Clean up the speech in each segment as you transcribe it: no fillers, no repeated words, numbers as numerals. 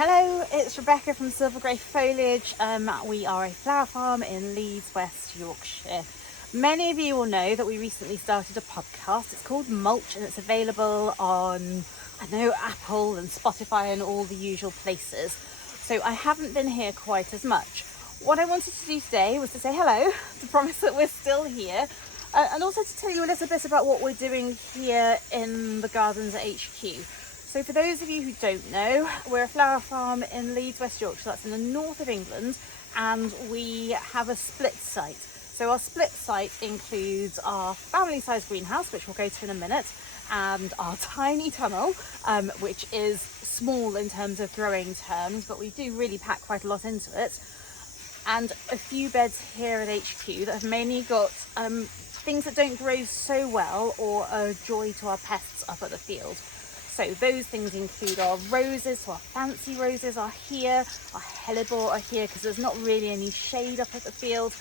Hello, it's Rebecca from Silver Grey Foliage. We are a flower farm in Leeds, West Yorkshire. Many of you will know that we recently started a podcast. It's called Mulch and it's available on, Apple and Spotify and all the usual places. So I haven't been here quite as much. What I wanted to do today was to say hello, to promise that we're still here, and also to tell you a little bit about what we're doing here in the gardens at HQ. So for those of you who don't know, we're a flower farm in Leeds, West Yorkshire, that's in the north of England, and we have a split site. So our split site includes our family-sized greenhouse, which we'll go to in a minute, and our tiny tunnel, which is small in terms of growing terms, but we do really pack quite a lot into it. And a few beds here at HQ that have mainly got things that don't grow so well or are a joy to our pests up at the field. So those things include our roses, so our fancy roses are here, our hellebore are here because there's not really any shade up at the field,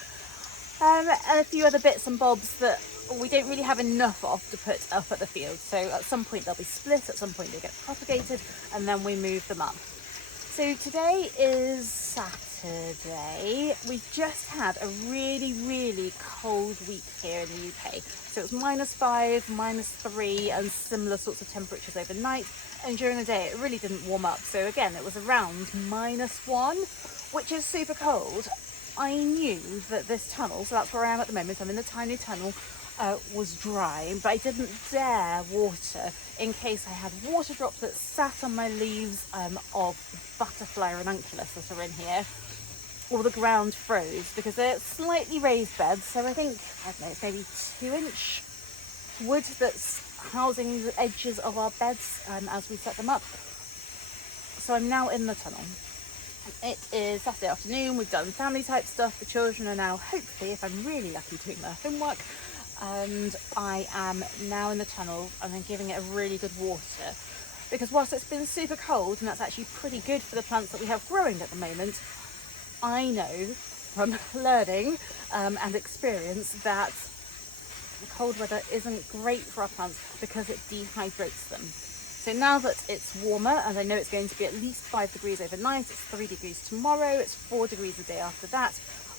and a few other bits and bobs that we don't really have enough of to put up at the field. So at some point they'll be split, at some point they get propagated, and then we move them up. So today is Saturday. We've just had a really cold week here in the UK. So it was -5, -3 and similar sorts of temperatures overnight. And during the day it really didn't warm up. So again, it was around -1, which is super cold. I knew that this tunnel, so that's where I am at the moment, I'm in the tiny tunnel, was dry, but I didn't dare water in case I had water drops that sat on my leaves of butterfly ranunculus that are in here, or the ground froze, because they're slightly raised beds. So I think, it's maybe 2-inch wood that's housing the edges of our beds as we set them up. So I'm now in the tunnel. It is Saturday afternoon, we've done family type stuff, the children are now, hopefully, if I'm really lucky, doing their homework, and I am now in the tunnel and I'm giving it a really good water, because whilst it's been super cold, and that's actually pretty good for the plants that we have growing at the moment, I know from learning and experience that the cold weather isn't great for our plants because it dehydrates them. So now that it's warmer, and I know it's going to be at least 5 degrees overnight, it's 3 degrees tomorrow, it's 4 degrees the day after that,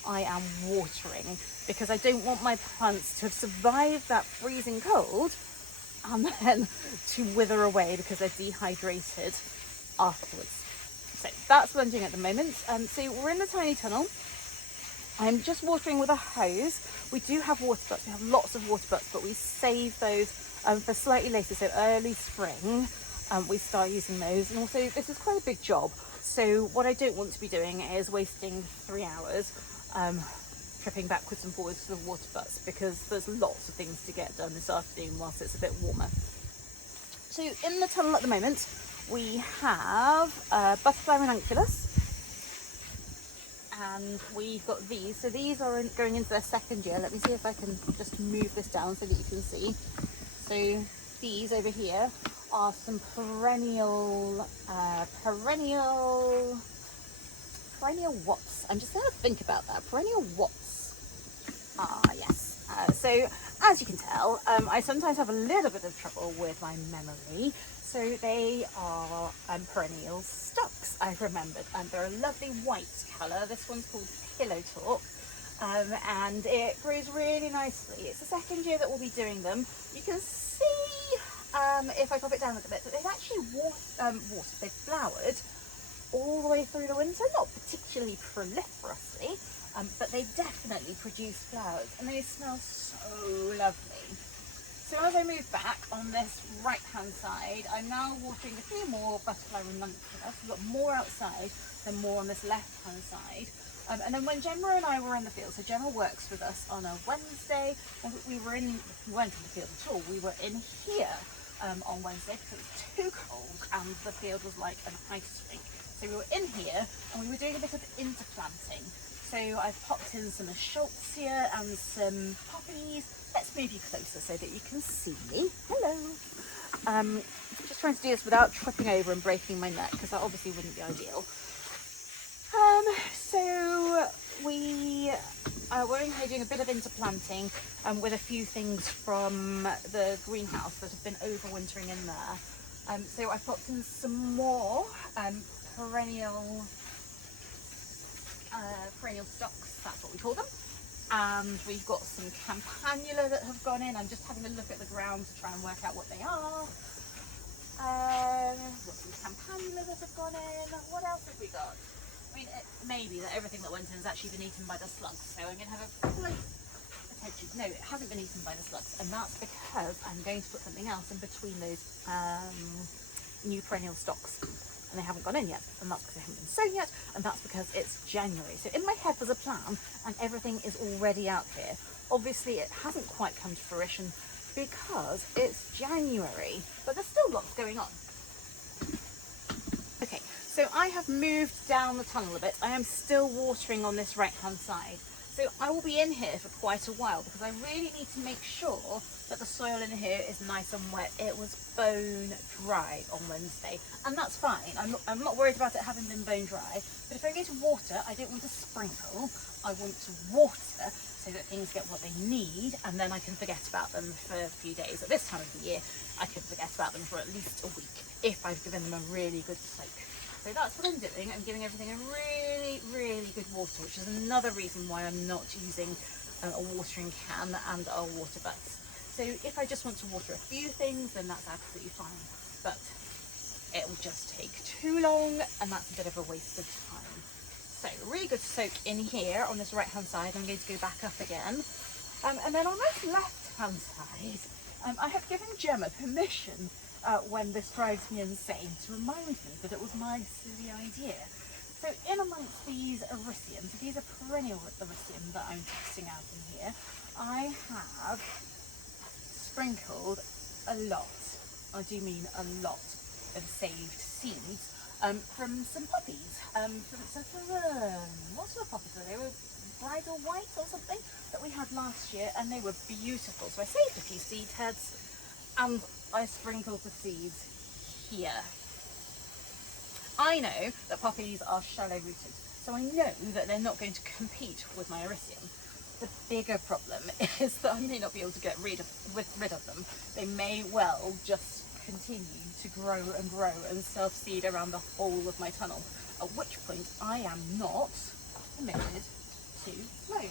I am watering, because I don't want my plants to have survived that freezing cold and then to wither away because they're dehydrated afterwards. So that's what I'm doing at the moment. So we're in the tiny tunnel. I'm just watering with a hose. We do have water butts, we have lots of water butts, but we save those for slightly later, so early spring. We start using those, and also this is quite a big job. So what I don't want to be doing is wasting 3 hours tripping backwards and forwards to the water butts, because there's lots of things to get done this afternoon whilst it's a bit warmer. So in the tunnel at the moment, we have butterfly ranunculus, and we've got these. So these are going into their second year. Let me see if I can just move this down so that you can see. So these over here are some perennial what's? I'm just going to think about that. Perennial what's? Yes. So as you can tell, I sometimes have a little bit of trouble with my memory. So they are perennial stocks, I've remembered, and they're a lovely white colour. This one's called Pillowtalk, and it grows really nicely. It's the second year that we'll be doing them. You can see, if I pop it down a little bit, that they've actually they've flowered all the way through the winter, not particularly proliferously, but they definitely produce flowers, and they smell so lovely. So as I move back on this right hand side, I'm now watering a few more butterfly ranunculus. We've got more outside than more on this left hand side. And then when Gemma and I were in the field, so Gemma works with us on a Wednesday, and we weren't in the field at all, we were in here on Wednesday because it was too cold and the field was like an ice rink. So we were in here and we were doing a bit of interplanting. So I've popped in some Schultz here and some poppies. Let's move you closer so that you can see me. Hello. Just trying to do this without tripping over and breaking my neck, because that obviously wouldn't be ideal. So we're in here doing a bit of interplanting with a few things from the greenhouse that have been overwintering in there. So I popped in some more perennial stocks, that's what we call them. And we've got some campanula that have gone in. I'm just having a look at the ground to try and work out what they are. We've got some campanula that have gone in. What else have we got? I mean, it may be that everything that went in has actually been eaten by the slugs, so I'm going to have a close attention. No, it hasn't been eaten by the slugs, and that's because I'm going to put something else in between those new perennial stocks. And they haven't gone in yet, and that's because they haven't been sown yet, and that's because it's January. So in my head there's a plan, and everything is already out here. Obviously it hasn't quite come to fruition because it's January, but there's still lots going on. Okay, so I have moved down the tunnel a bit. I am still watering on this right hand side. So I will be in here for quite a while because I really need to make sure that the soil in here is nice and wet. It was bone dry on Wednesday, and that's fine. I'm not worried about it having been bone dry, but if I'm going to water, I don't want to sprinkle. I want to water so that things get what they need, and then I can forget about them for a few days. At this time of the year, I could forget about them for at least a week if I've given them a really good soak. So that's what I'm doing. I'm giving everything a really, really good water, which is another reason why I'm not using a watering can and our water butts. So if I just want to water a few things, then that's absolutely fine. But it will just take too long, and that's a bit of a waste of time. So really good soak in here on this right hand side. I'm going to go back up again. And then on this left hand side, I have given Gemma permission when this drives me insane to remind me that it was my silly idea. So in amongst these Ericiums, these are perennial Ericium that I'm testing out in here, I have sprinkled a lot, I do mean a lot, of saved seeds from some poppies. What sort of poppies were they? They were bridal white or something that we had last year, and they were beautiful. So I saved a few seed heads and I sprinkled the seeds here. I know that poppies are shallow rooted, so I know that they're not going to compete with my Ericium. The bigger problem is that I may not be able to get rid of them. They may well just continue to grow and self-seed around the whole of my tunnel, at which point I am not permitted to mow.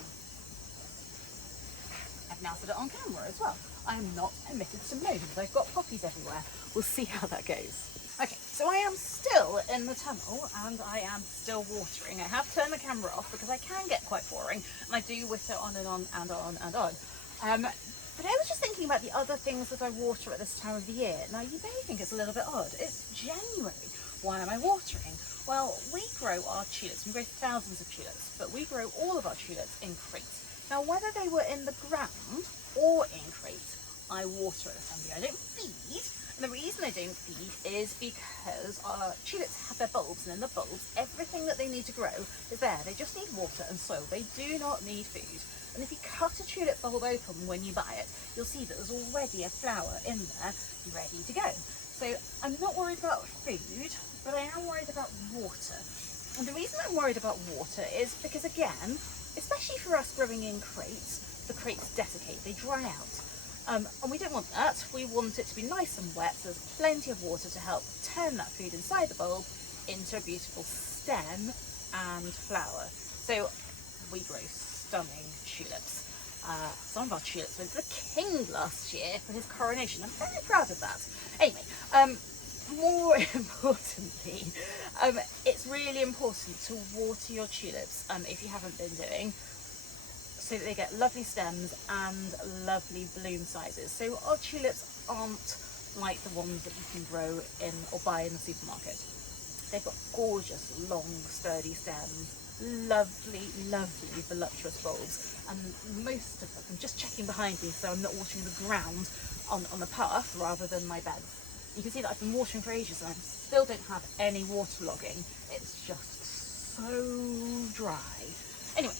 I've now said it on camera as well. I am not permitted to mow because I've got poppies everywhere. We'll see how that goes. Okay, so I am still in the tunnel and I am still watering. I have turned the camera off because I can get quite boring, and I do witter on and on and on and on. But I was just thinking about the other things that I water at this time of the year. Now you may think it's a little bit odd. It's January. Why am I watering? Well, we grow our tulips. We grow thousands of tulips, but we grow all of our tulips in crates. Now, whether they were in the ground or in crates, I water at this time of year. I don't feed. And the reason I don't feed is because our tulips have their bulbs, and in the bulbs, everything that they need to grow is there. They just need water and soil. They do not need food. And if you cut a tulip bulb open when you buy it, you'll see that there's already a flower in there ready to go. So I'm not worried about food, but I am worried about water. And the reason I'm worried about water is because, again, especially for us growing in crates, the crates desiccate, they dry out. And we don't want that. We want it to be nice and wet, so there's plenty of water to help turn that food inside the bulb into a beautiful stem and flower. So we grow stunning tulips. Some of our tulips went to the king last year for his coronation. I'm very proud of that. Anyway, more importantly, it's really important to water your tulips if you haven't been doing, so that they get lovely stems and lovely bloom sizes. So our tulips aren't like the ones that you can grow in or buy in the supermarket. They've got gorgeous, long, sturdy stems, lovely, lovely, voluptuous bulbs, and most of them, I'm just checking behind me so I'm not watering the ground on the path rather than my beds. You can see that I've been watering for ages and I still don't have any waterlogging. It's just so dry. Anyway,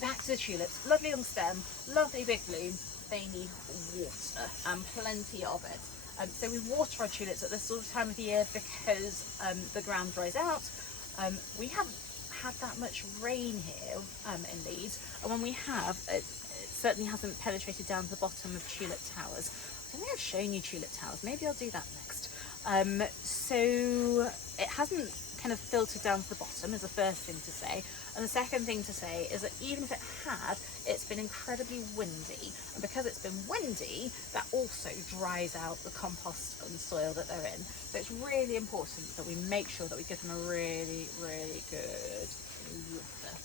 back to the tulips. Lovely long stem, lovely big bloom. They need water and plenty of it. So we water our tulips at this sort of time of the year because the ground dries out. We haven't had that much rain here in Leeds, and when we have, it certainly hasn't penetrated down to the bottom of Tulip Towers. I think I've shown you Tulip Towers. Maybe I'll do that next. So it hasn't kind of filtered down to the bottom is the first thing to say. And the second thing to say is that even if it had, it's been incredibly windy. And because it's been windy, that also dries out the compost and soil that they're in. So it's really important that we make sure that we give them a really, really good water.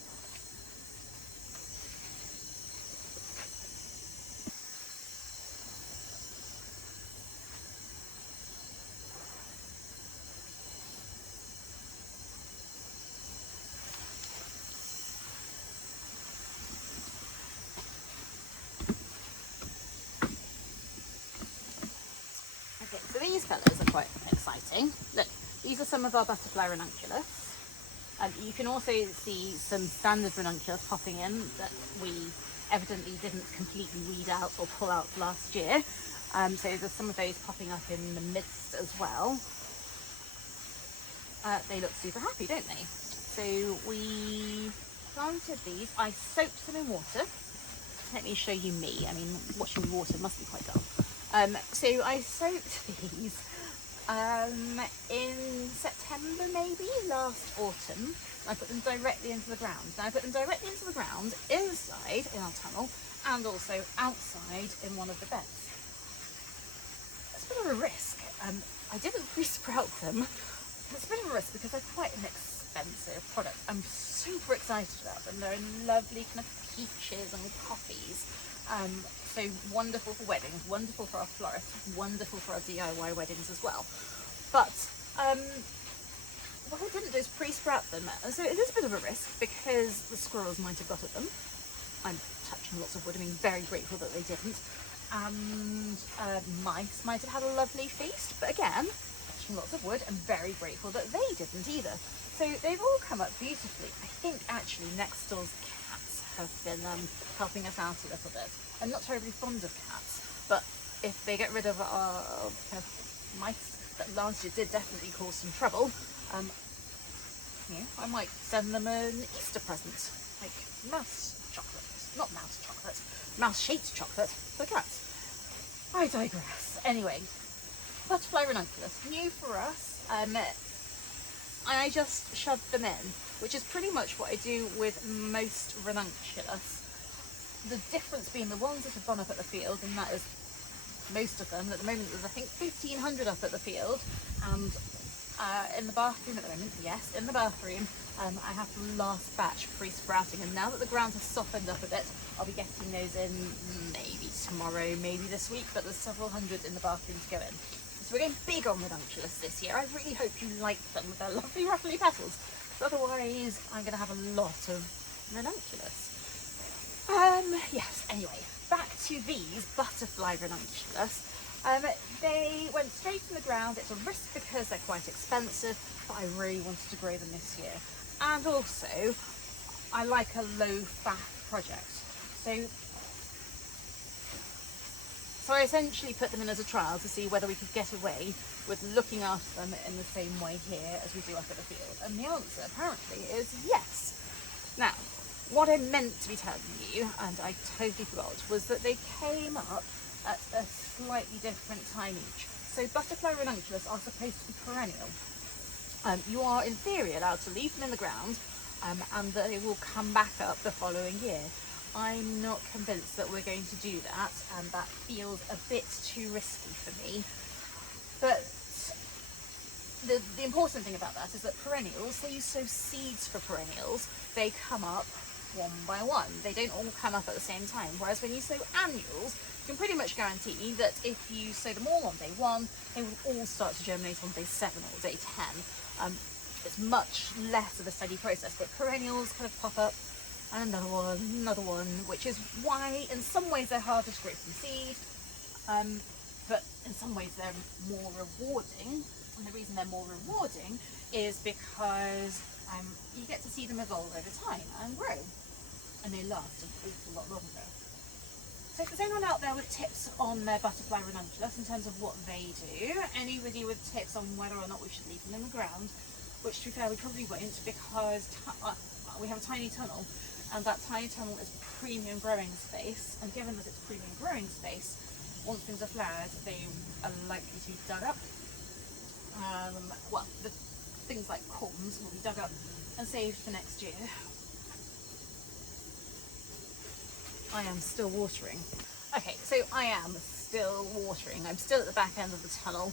So these fellas are quite exciting. Look, these are some of our butterfly ranunculus. You can also see some standard ranunculus popping in that we evidently didn't completely weed out or pull out last year. So there's some of those popping up in the midst as well. They look super happy, don't they? So we planted these. I soaked them in water. Let me show you me. I mean, watching the water must be quite dull. So I soaked these in September maybe, last autumn. I put them directly into the ground. Now I put them directly into the ground, inside in our tunnel, and also outside in one of the beds. It's a bit of a risk. I didn't pre-sprout them. It's a bit of a risk because they're quite an expensive product. I'm super excited about them. They're lovely kind of peaches and coffees. So wonderful for weddings, wonderful for our florists, wonderful for our DIY weddings as well. But what I didn't do is pre-sprout them, so it is a bit of a risk because the squirrels might have got at them. I'm touching lots of wood, I'm very grateful that they didn't. And mice might have had a lovely feast, but again, touching lots of wood, I'm very grateful that they didn't either. So they've all come up beautifully. I think actually next door's cats have been helping us out a little bit. I'm not terribly fond of cats, but if they get rid of our kind of mice that last year did definitely cause some trouble, I might send them an Easter present, like mouse chocolate, not mouse chocolate, mouse-shaped chocolate for cats. I digress. Anyway, butterfly ranunculus, new for us. I just shoved them in, which is pretty much what I do with most ranunculus. The difference being the ones that have gone up at the field, and that is most of them. At the moment there's I think 1,500 up at the field, and in the bathroom at the moment, yes, in the bathroom, I have the last batch pre-sprouting, and now that the ground has softened up a bit, I'll be getting those in maybe tomorrow, maybe this week, but there's several hundred in the bathroom to go in. So we're going big on ranunculus this year. I really hope you like them with their lovely ruffly petals, otherwise I'm going to have a lot of ranunculus. Yes, anyway, back to these butterfly ranunculus. They went straight in the ground. It's a risk because they're quite expensive, but I really wanted to grow them this year. And also, I like a low-fat project. So I essentially put them in as a trial to see whether we could get away with looking after them in the same way here as we do up at the field. And the answer, apparently, is yes. Now, what I meant to be telling you, and I totally forgot, was that they came up at a slightly different time each. So butterfly ranunculus are supposed to be perennial. You are in theory allowed to leave them in the ground and they will come back up the following year. I'm not convinced that we're going to do that, and that feels a bit too risky for me. But the important thing about that is that perennials, say you sow seeds for perennials, they come up one by one. They don't all come up at the same time. Whereas when you sow annuals, you can pretty much guarantee that if you sow them all on day 1, they will all start to germinate on day 7 or day 10. It's much less of a steady process, but perennials kind of pop up, and another one, which is why in some ways they're harder to grow from seed, but in some ways they're more rewarding. And the reason they're more rewarding is because you get to see them evolve over time and grow, and they last an awful lot longer. So if there's anyone out there with tips on their butterfly ranunculus in terms of what they do, anybody with tips on whether or not we should leave them in the ground, which to be fair we probably won't, because we have a tiny tunnel, and that tiny tunnel is premium growing space, and given that it's premium growing space, once things are flowered they are likely to be dug up. Well, the thing things like corns will be dug up and saved for next year. I am still watering. Okay, so I am still watering. I'm still at the back end of the tunnel.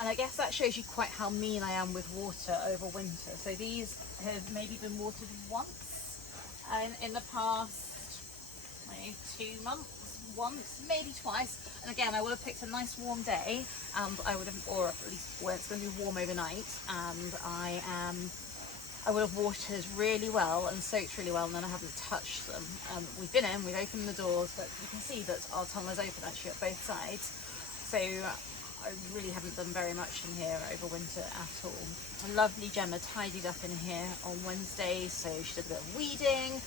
And I guess that shows you quite how mean I am with water over winter. So these have maybe been watered once in the past, maybe 2 months, once, maybe twice. And again, I would have picked a nice warm day, and I would have, or at least when it's going to be warm overnight, and I would have watered really well and soaked really well, and then I haven't touched them. We've been in, we've opened the doors, but you can see that our tunnel is open actually at both sides. So I really haven't done very much in here over winter at all. And lovely Gemma tidied up in here on Wednesday, so she did a bit of weeding,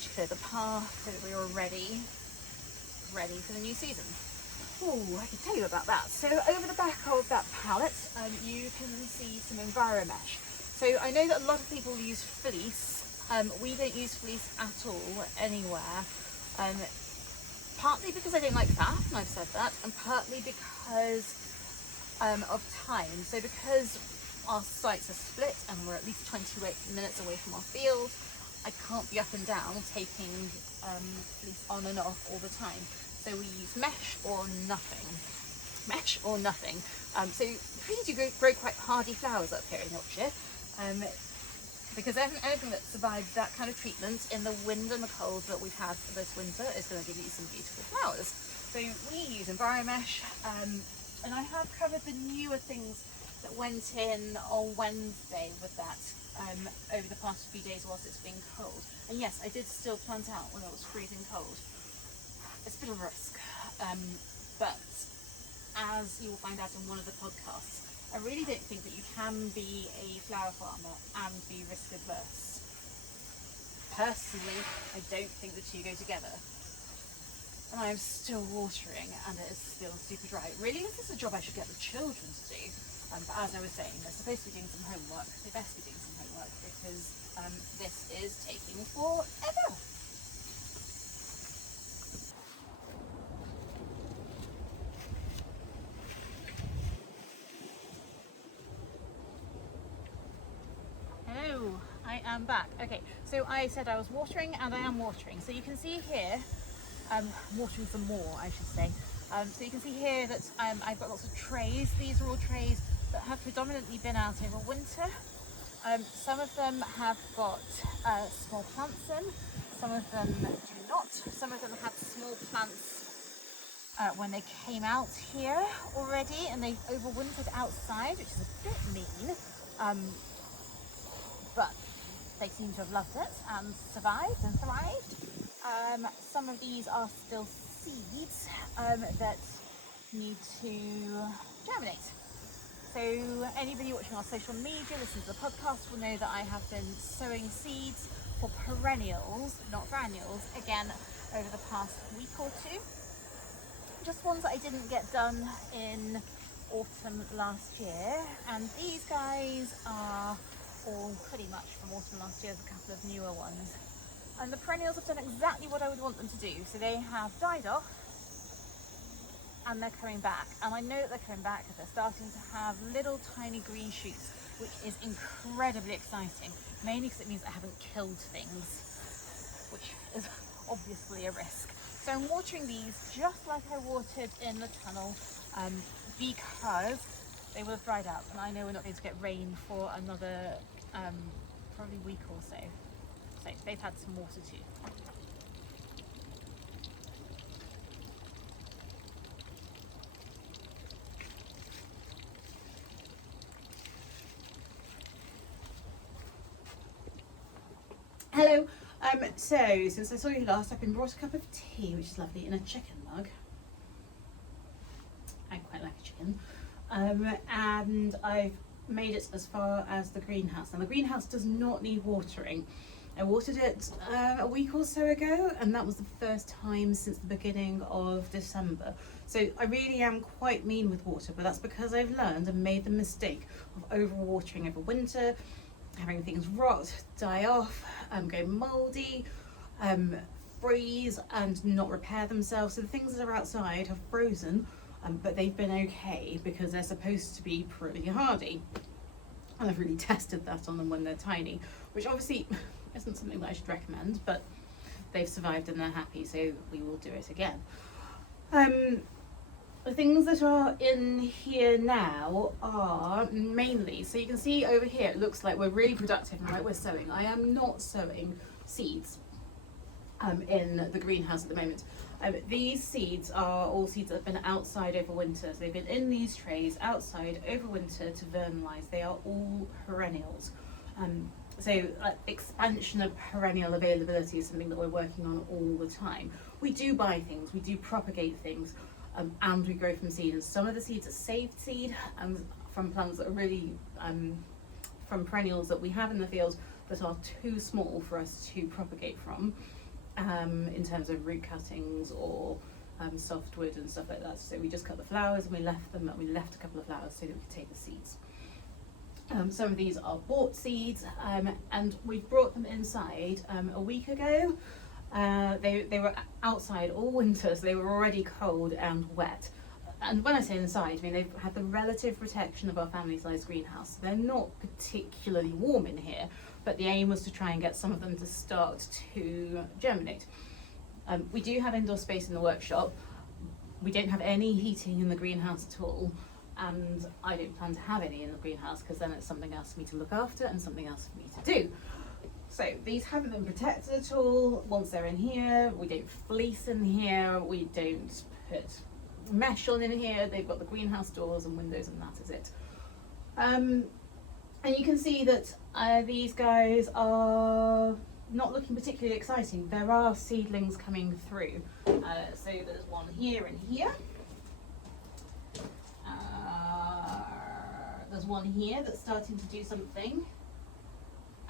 she cleared the path so that we were ready for the new season. Oh, I can tell you about that. So over the back of that palette, you can see some Enviromesh. So I know that a lot of people use fleece. We don't use fleece at all anywhere. Partly because I don't like that, and I've said that, and partly because of time. So because our sites are split and we're at least 20 minutes away from our field, I can't be up and down taking fleece on and off all the time. So we use mesh or nothing. Mesh or nothing. So trees do grow quite hardy flowers up here in Yorkshire. Because anything that survives that kind of treatment in the wind and the cold that we've had this winter is going to give you some beautiful flowers. So we use Enviromesh, and I have covered the newer things that went in on Wednesday with that over the past few days whilst it's been cold. And yes, I did still plant out when it was freezing cold. It's a bit of a risk, but as you will find out in one of the podcasts, I really don't think that you can be a flower farmer and be risk adverse. Personally, I don't think the two go together. And I am still watering and it is still super dry. Really, this is a job I should get the children to do. But as I was saying, they're supposed to be doing some homework. They best be doing some homework because this is taking forever. I am back. Okay, so I said I was watering and I am watering. So you can see here, watering some more I should say. So you can see here that I've got lots of trays. These are all trays that have predominantly been out over winter. Some of them have got small plants in, some of them do not. Some of them had small plants when they came out here already and they've overwintered outside, which is a bit mean. But they seem to have loved it and survived and thrived. Some of these are still seeds that need to germinate. So anybody watching our social media, listening to the podcast, will know that I have been sowing seeds for perennials, not for annuals, again over the past week or two. Just ones that I didn't get done in autumn last year, and these guys are all pretty much from autumn last year. There's a couple of newer ones, and the perennials have done exactly what I would want them to do. So they have died off and they're coming back, and I know that they're coming back because they're starting to have little tiny green shoots, which is incredibly exciting, mainly because it means I haven't killed things, which is obviously a risk. So I'm watering these just like I watered in the tunnel, because they will have dried up, and I know we're not going to get rain for another probably week or so. So they've had some water too. Hello. So since I saw you last, I've been brought a cup of tea, which is lovely, in a chicken mug. I quite like a chicken. And I've made it as far as the greenhouse. And the greenhouse does not need watering. I watered it a week or so ago, and that was the first time since the beginning of December. So I really am quite mean with water, but that's because I've learned and made the mistake of over-watering over winter, having things rot, die off, go mouldy, freeze and not repair themselves. So the things that are outside have frozen, but they've been okay because they're supposed to be pretty hardy. And I've really tested that on them when they're tiny, which obviously isn't something that I should recommend, but they've survived and they're happy, so we will do it again. The things that are in here now are mainly, so you can see over here it looks like we're really productive and like we're sowing. I am not sowing seeds in the greenhouse at the moment. These seeds are all seeds that have been outside over winter. So they've been in these trays outside over winter to vernalise. They are all perennials. So expansion of perennial availability is something that we're working on all the time. We do buy things, we do propagate things, and we grow from seed. And some of the seeds are saved seed and from plants that are really from perennials that we have in the field that are too small for us to propagate from. In terms of root cuttings or softwood and stuff like that. So we just cut the flowers and we left them, and we left a couple of flowers so that we could take the seeds. Some of these are bought seeds, and we brought them inside a week ago. They were outside all winter, so they were already cold and wet. And when I say inside, I mean they've had the relative protection of our family-sized greenhouse. They're not particularly warm in here, but the aim was to try and get some of them to start to germinate. We do have indoor space in the workshop. We don't have any heating in the greenhouse at all, and I don't plan to have any in the greenhouse because then it's something else for me to look after and something else for me to do. So these haven't been protected at all. Once they're in here, we don't fleece in here, we don't put mesh on in here. They've got the greenhouse doors and windows, and that is it. And you can see that these guys are not looking particularly exciting. There are seedlings coming through. So there's one here and here. There's one here that's starting to do something.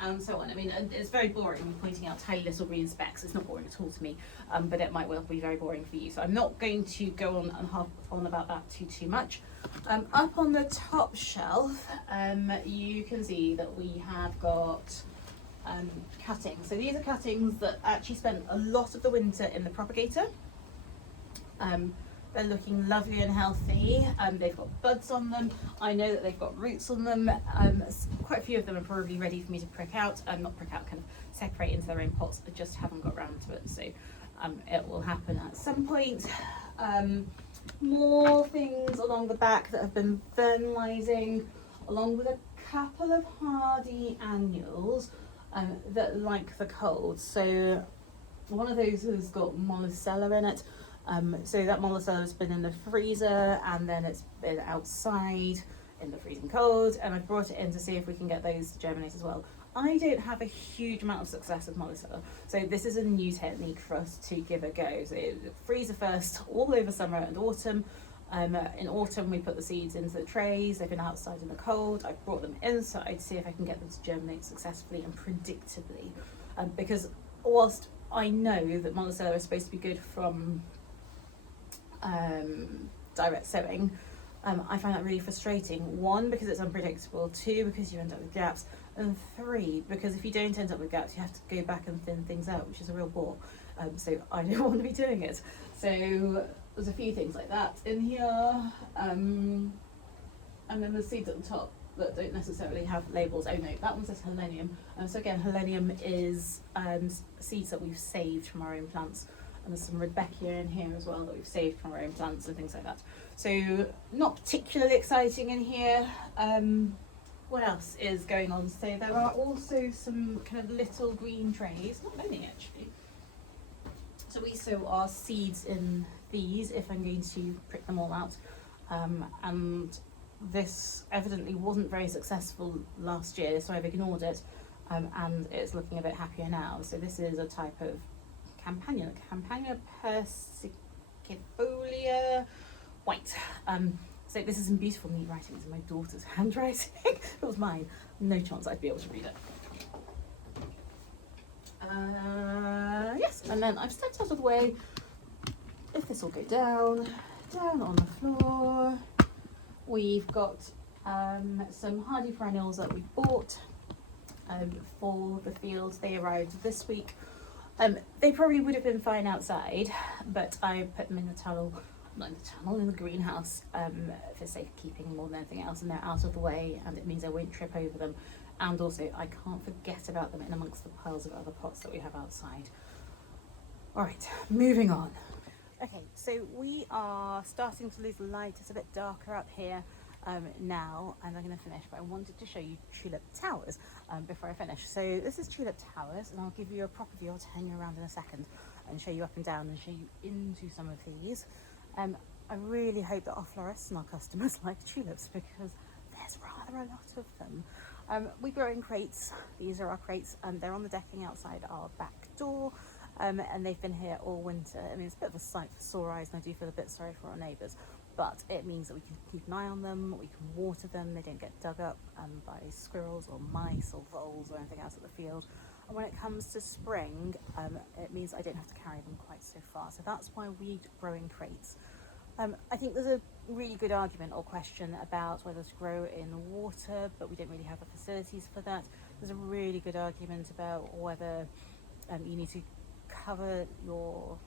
And so on. I mean, it's very boring pointing out tiny little green specks. It's not boring at all to me, but it might well be very boring for you. So I'm not going to go on and harp on about that too much. Up on the top shelf, you can see that we have got cuttings. So these are cuttings that actually spent a lot of the winter in the propagator. They're looking lovely and healthy. They've got buds on them. I know that they've got roots on them. Quite a few of them are probably ready for me to prick out. Not prick out, kind of separate into their own pots. I just haven't got around to it. So it will happen at some point. More things along the back that have been vernalising, along with a couple of hardy annuals that like the cold. So one of those has got mollicella in it. So that mollicella has been in the freezer and then it's been outside in the freezing cold, and I've brought it in to see if we can get those to germinate as well. I don't have a huge amount of success with mollicella, so this is a new technique for us to give a go. So freezer first all over summer and autumn. In autumn we put the seeds into the trays. They've been outside in the cold. I've brought them inside to see if I can get them to germinate successfully and predictably, because whilst I know that mollicella is supposed to be good from direct sowing, I find that really frustrating. One, because it's unpredictable. Two, because you end up with gaps. And three, because if you don't end up with gaps, you have to go back and thin things out, which is a real bore. So I don't want to be doing it. So there's a few things like that in here. And then the seeds at the top that don't necessarily have labels. Oh no, that one says helenium. So again, helenium is seeds that we've saved from our own plants. And there's some Rudbeckia in here as well that we've saved from our own plants and things like that. So not particularly exciting in here. What else is going on? So there are also some kind of little green trays, not many actually. So we sow our seeds in these if I'm going to prick them all out. And this evidently wasn't very successful last year, so I've ignored it. And it's looking a bit happier now. So this is a type of Campania persicofolia white. So this is some beautiful neat writing. This is my daughter's handwriting. If it was mine, no chance I'd be able to read it. Yes, and then I've stepped out of the way. If this will go down on the floor. We've got some hardy perennials that we bought for the field. They arrived this week. They probably would have been fine outside, but I put them in the tunnel not in the tunnel, in the greenhouse, for safekeeping more than anything else, and they're out of the way, and it means I won't trip over them. And also, I can't forget about them in amongst the piles of other pots that we have outside. All right, moving on. Okay, so we are starting to lose the light. It's a bit darker up here now, and I'm going to finish, but I wanted to show you Tulip Towers before I finish. So this is Tulip Towers, and I'll give you a proper view. I'll turn you around in a second and show you up and down and show you into some of these. I really hope that our florists and our customers like tulips, because there's rather a lot of them. We grow in crates. These are our crates, and they're on the decking outside our back door, and they've been here all winter. I mean, it's a bit of a sight for sore eyes, and I do feel a bit sorry for our neighbours, but it means that we can keep an eye on them, we can water them, they don't get dug up by squirrels or mice or voles or anything else at the field. And when it comes to spring, it means I don't have to carry them quite so far. So that's why we grow in crates. I think there's a really good argument or question about whether to grow in water, but we don't really have the facilities for that. There's a really good argument about whether you need to cover your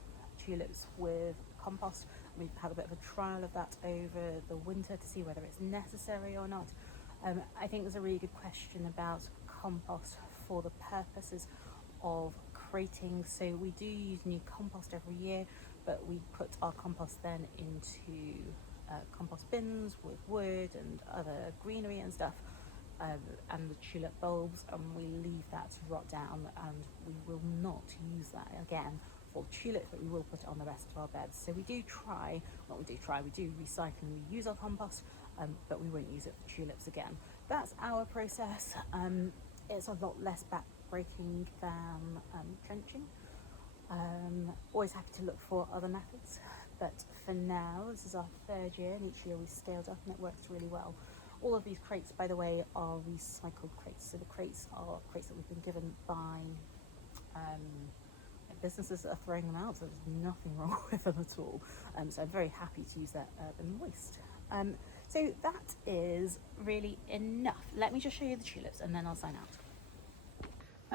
tulips with compost. We've had a bit of a trial of that over the winter to see whether it's necessary or not. I think there's a really good question about compost for the purposes of crating. So we do use new compost every year, but we put our compost then into compost bins with wood and other greenery and stuff, and the tulip bulbs, and we leave that to rot down, and we will not use that again for tulips, but we will put it on the rest of our beds. So we do recycle and reuse our compost, but we won't use it for tulips again. That's our process. It's a lot less back-breaking than trenching. Always happy to look for other methods, but for now, this is our third year, and each year we scaled up, and it works really well. All of these crates, by the way, are recycled crates. So the crates are crates that we've been given by businesses that are throwing them out, so there's nothing wrong with them at all. So I'm very happy to use that urban waste. So that is really enough. Let me just show you the tulips, and then I'll sign out.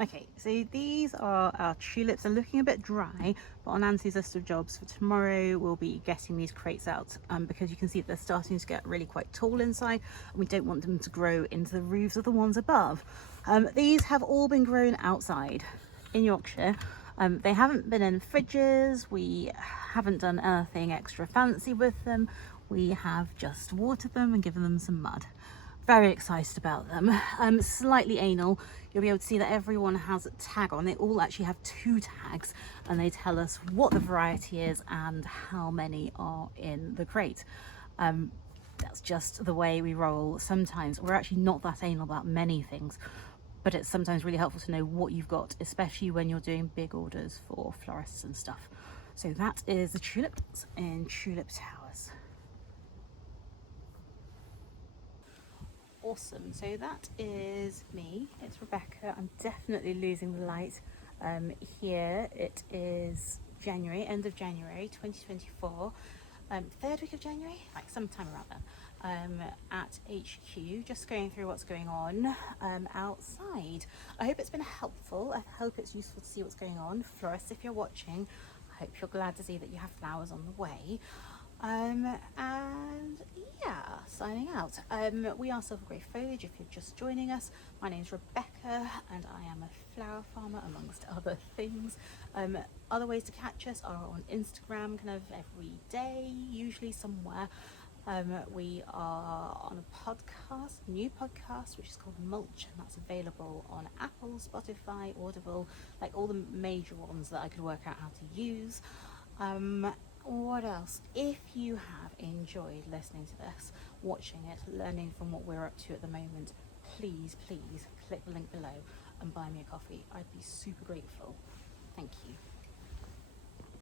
Okay, so these are our tulips. They're looking a bit dry, but on Nancy's list of jobs for tomorrow, we'll be getting these crates out because you can see that they're starting to get really quite tall inside, and we don't want them to grow into the roofs of the ones above. These have all been grown outside in Yorkshire. They haven't been in fridges. We haven't done anything extra fancy with them. We have just watered them and given them some mud. Very excited about them. Slightly anal. You'll be able to see that everyone has a tag on. They all actually have 2 tags, and they tell us what the variety is and how many are in the crate. That's just the way we roll. Sometimes we're actually not that anal about many things, but it's sometimes really helpful to know what you've got, especially when you're doing big orders for florists and stuff. So that is the tulips in Tulip Towers. Awesome, so that is me. It's Rebecca. I'm definitely losing the light. Here it is January, end of January 2024, 3rd week of January, like sometime around then, at HQ, just going through what's going on outside. I hope it's been helpful. I hope it's useful to see what's going on. Florists, if you're watching, I hope you're glad to see that you have flowers on the way. And yeah, signing out. We are Silver Grey Foliage if you're just joining us. My name's Rebecca, and I am a flower farmer amongst other things. Other ways to catch us are on Instagram, kind of every day, usually somewhere. We are on a podcast, new podcast, which is called Mulch, and that's available on Apple, Spotify, Audible, like all the major ones that I could work out how to use. What else? If you have enjoyed listening to this, watching it, learning from what we're up to at the moment, please click the link below and buy me a coffee. I'd be super grateful. Thank you.